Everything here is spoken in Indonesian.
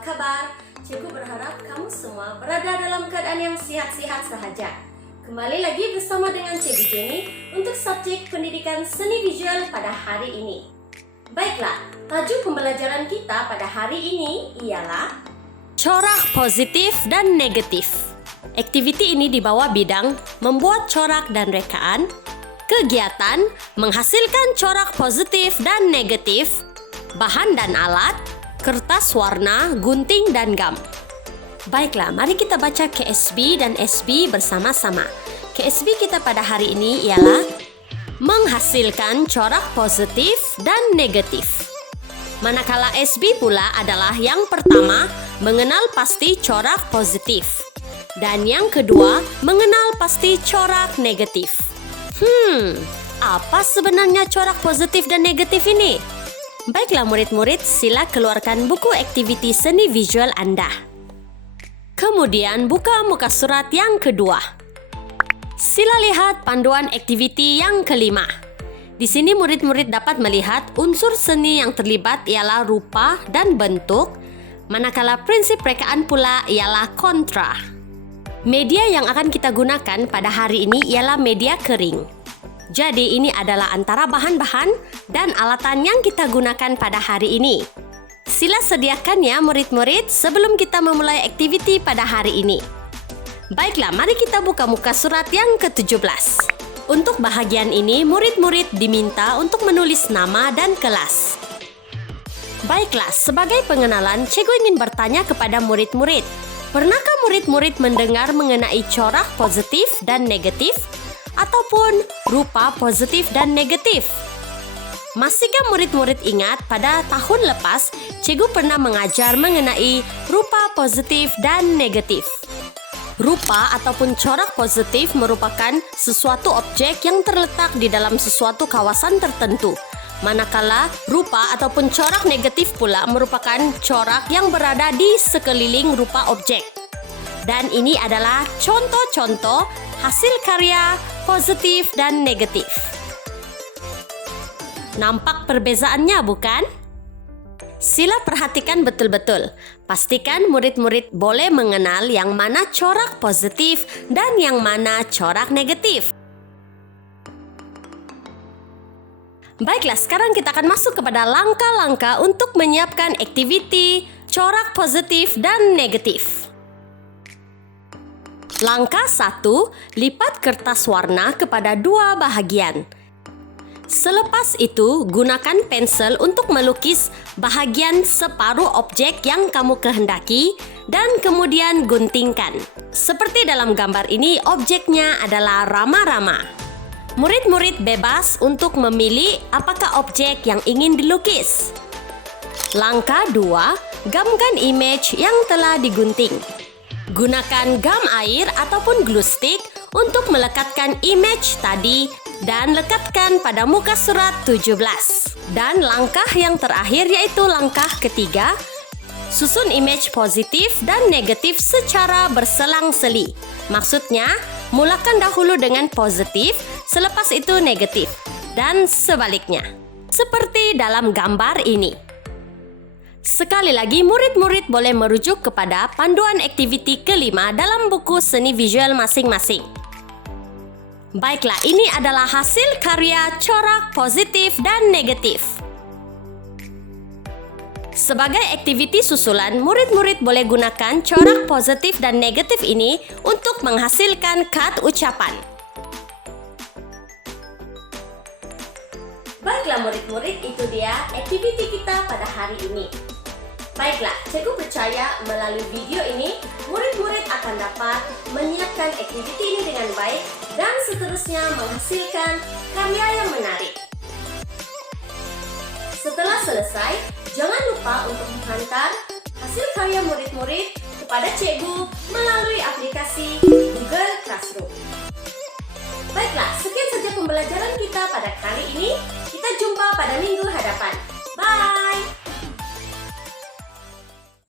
kabar? Cikgu berharap kamu semua berada dalam keadaan yang sehat-sehat sahaja. Kembali lagi bersama dengan Cikgu Jenny untuk subjek pendidikan seni visual pada hari ini. Baiklah, tajuk pembelajaran kita pada hari ini ialah corak positif dan negatif. Aktiviti ini dibawa bidang membuat corak dan rekaan, kegiatan menghasilkan corak positif dan negatif, bahan dan alat, kertas warna, gunting, dan gam. Baiklah, mari kita baca KSB dan SB bersama-sama. KSB kita pada hari ini ialah menghasilkan corak positif dan negatif. Manakala SB pula adalah yang pertama, mengenal pasti corak positif. Dan yang kedua, mengenal pasti corak negatif. Apa sebenarnya corak positif dan negatif ini? Baiklah murid-murid, sila keluarkan buku aktiviti seni visual Anda. Kemudian buka muka surat yang kedua. Sila lihat panduan aktiviti yang kelima. Di sini murid-murid dapat melihat unsur seni yang terlibat ialah rupa dan bentuk, manakala prinsip rekaan pula ialah kontra. Media yang akan kita gunakan pada hari ini ialah media kering. Jadi ini adalah antara bahan-bahan dan alatan yang kita gunakan pada hari ini. Sila sediakan ya murid-murid sebelum kita memulai aktiviti pada hari ini. Baiklah, mari kita buka muka surat yang ke-17. Untuk bahagian ini, murid-murid diminta untuk menulis nama dan kelas. Baiklah, sebagai pengenalan, cikgu ingin bertanya kepada murid-murid. Pernahkah murid-murid mendengar mengenai corak positif dan negatif? Ataupun rupa positif dan negatif? Masihkah murid-murid ingat pada tahun lepas, cikgu pernah mengajar mengenai rupa positif dan negatif? Rupa ataupun corak positif merupakan sesuatu objek yang terletak di dalam sesuatu kawasan tertentu. Manakala rupa ataupun corak negatif pula merupakan corak yang berada di sekeliling rupa objek. Dan ini adalah contoh-contoh hasil karya positif dan negatif. Nampak perbezaannya bukan? Sila perhatikan betul-betul. Pastikan murid-murid boleh mengenal yang mana corak positif dan yang mana corak negatif. Baiklah, sekarang kita akan masuk kepada langkah-langkah untuk menyiapkan aktiviti corak positif dan negatif. Langkah 1, lipat kertas warna kepada 2 bahagian. Selepas itu, gunakan pensel untuk melukis bahagian separuh objek yang kamu kehendaki dan kemudian guntingkan. Seperti dalam gambar ini, objeknya adalah rama-rama. Murid-murid bebas untuk memilih apakah objek yang ingin dilukis. Langkah 2, gamkan image yang telah digunting. Gunakan gam air ataupun glue stick untuk melekatkan image tadi dan lekatkan pada muka surat 17. Dan langkah yang terakhir yaitu langkah ketiga, susun image positif dan negatif secara berselang-seli. Maksudnya, mulakan dahulu dengan positif, selepas itu negatif, dan sebaliknya. Seperti dalam gambar ini. Sekali lagi, murid-murid boleh merujuk kepada panduan aktiviti kelima dalam buku seni visual masing-masing. Baiklah, ini adalah hasil karya corak positif dan negatif. Sebagai aktiviti susulan, murid-murid boleh gunakan corak positif dan negatif ini untuk menghasilkan kad ucapan. Baiklah murid-murid, itu dia aktiviti kita pada hari ini. Baiklah, cikgu percaya melalui video ini, murid-murid akan dapat menyiapkan aktiviti ini dengan baik dan seterusnya menghasilkan karya yang menarik. Setelah selesai, jangan lupa untuk menghantar hasil karya murid-murid kepada cikgu melalui aplikasi Google Classroom. Baiklah, sekian saja pembelajaran kita pada kali ini. Kita jumpa pada minggu hadapan. Bye!